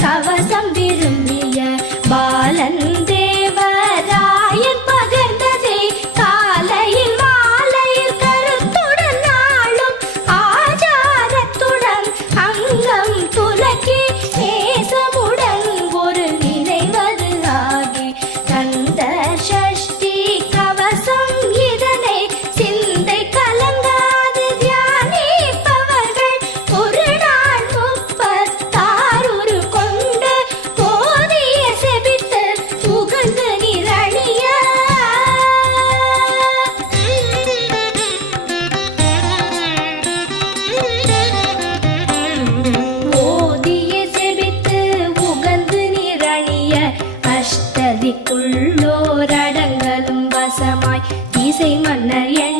Tava só ஓதிய அஷ்டதிக்குள்ளோரடங்கலும் வசமாய் இசை மன்னர் என்